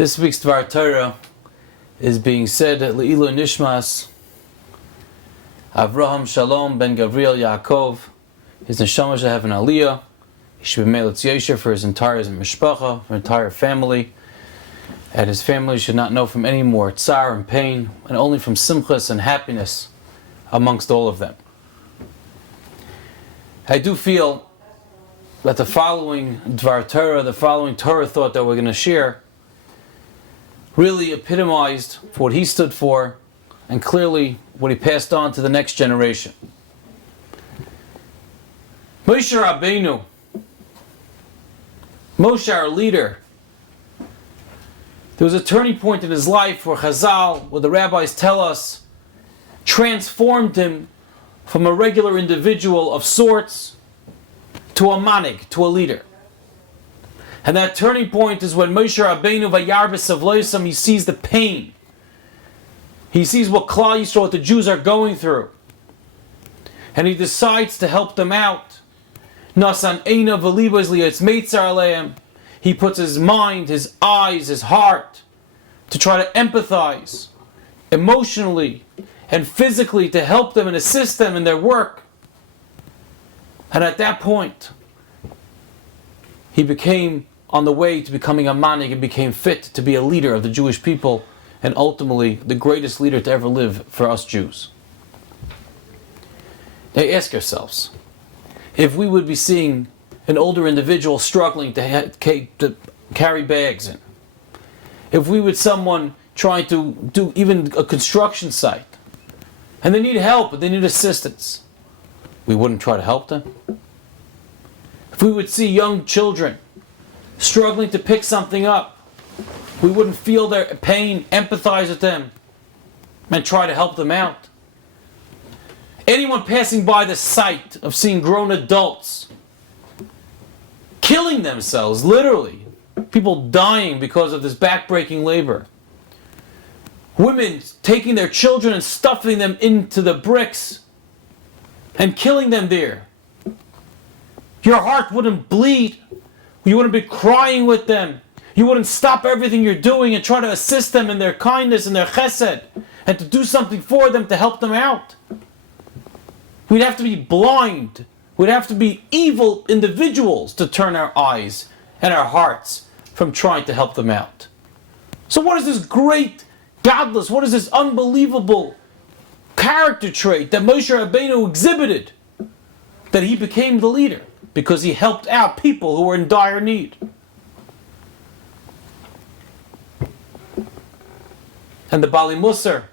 This week's Dvar Torah is being said at Le'ilu Nishmas Avraham Shalom ben Gavriel Yaakov. His neshama should have an aliyah. He should be Melitz Yesher for his entire mishpacha, for his entire family. And his family should not know from any more tsar and pain, and only from simchas and happiness amongst all of them. I do feel that the following Dvar Torah, the following Torah thought that we're going to share, really epitomized for what he stood for, and clearly what he passed on to the next generation. Moshe Rabbeinu, Moshe, our leader, there was a turning point in his life where Chazal, where the rabbis tell us, transformed him from a regular individual of sorts to a manig, to a leader. And that turning point is when Moshe Rabbeinu vayarbes avloisam, he sees the pain. He sees what Klal Yisrael, what the Jews are going through. And he decides to help them out. Nasan eina v'libo liyotz meitzar aleim. He puts his mind, his eyes, his heart to try to empathize emotionally and physically to help them and assist them in their work. And at that point, he became on the way to becoming a manig and became fit to be a leader of the Jewish people, and ultimately the greatest leader to ever live for us Jews. Now ask yourselves, if we would be seeing an older individual struggling to carry bags in, if we would someone trying to do even a construction site, and they need help, and they need assistance, we wouldn't try to help them? If we would see young children struggling to pick something up, we wouldn't feel their pain, empathize with them, and try to help them out? Anyone passing by the sight of seeing grown adults killing themselves, literally, people dying because of this backbreaking labor, women taking their children and stuffing them into the bricks and killing them there, your heart wouldn't bleed. You wouldn't be crying with them. You wouldn't stop everything you're doing and try to assist them in their kindness and their chesed, and to do something for them to help them out. We'd have to be blind. We'd have to be evil individuals to turn our eyes and our hearts from trying to help them out. So what is this great, godless, what is this unbelievable character trait that Moshe Rabbeinu exhibited? That he became the leader because he helped out people who were in dire need. And the Bali Musar,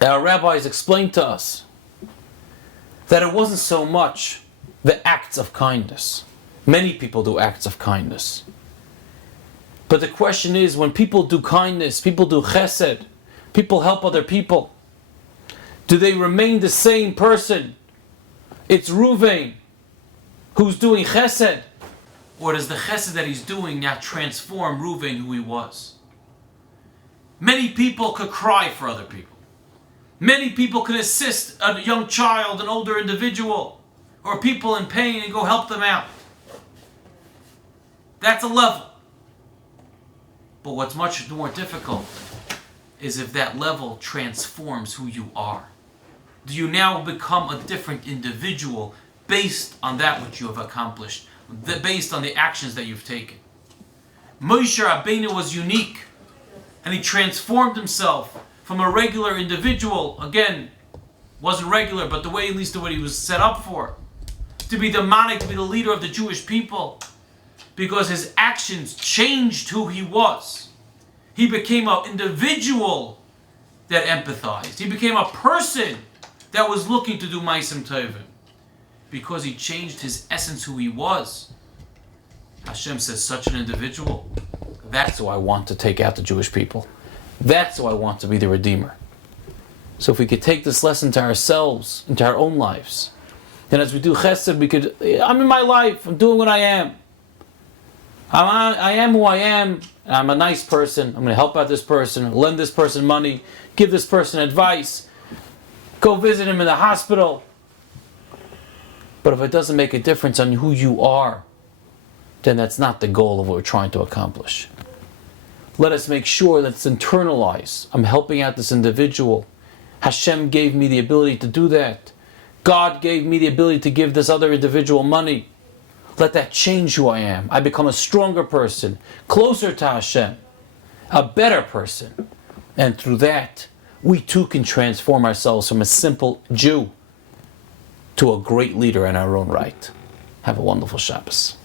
our rabbis explained to us that it wasn't so much the acts of kindness. Many people do acts of kindness. But the question is, when people do kindness, people do chesed, people help other people, do they remain the same person? It's Ruvain who's doing chesed, or does the chesed that he's doing now transform Ruvain who he was? Many people could cry for other people. Many people can assist a young child, an older individual, or people in pain and go help them out. That's a level. But what's much more difficult is if that level transforms who you are. Do you now become a different individual based on that which you have accomplished, based on the actions that you've taken? Moshe Rabbeinu was unique, and he transformed himself from a regular individual, again, wasn't regular, but the way, at least the way he was set up for, to be the manik, to be the leader of the Jewish people, because his actions changed who he was. He became an individual that empathized. He became a person that was looking to do Ma'asim Tovim, because he changed his essence, who he was. Hashem says, such an individual, that's who I want to take out the Jewish people. That's who I want to be the Redeemer. So if we could take this lesson to ourselves, into our own lives, and as we do chesed, we could, I'm in my life, I'm doing what I am. I am who I am, and I'm a nice person. I'm going to help out this person, lend this person money, give this person advice, go visit him in the hospital. But if it doesn't make a difference on who you are, then that's not the goal of what we're trying to accomplish. Let us make sure that it's internalized. I'm helping out this individual. Hashem gave me the ability to do that. God gave me the ability to give this other individual money. Let that change who I am. I become a stronger person, closer to Hashem, a better person. And through that, we too can transform ourselves from a simple Jew to a great leader in our own right. Have a wonderful Shabbos.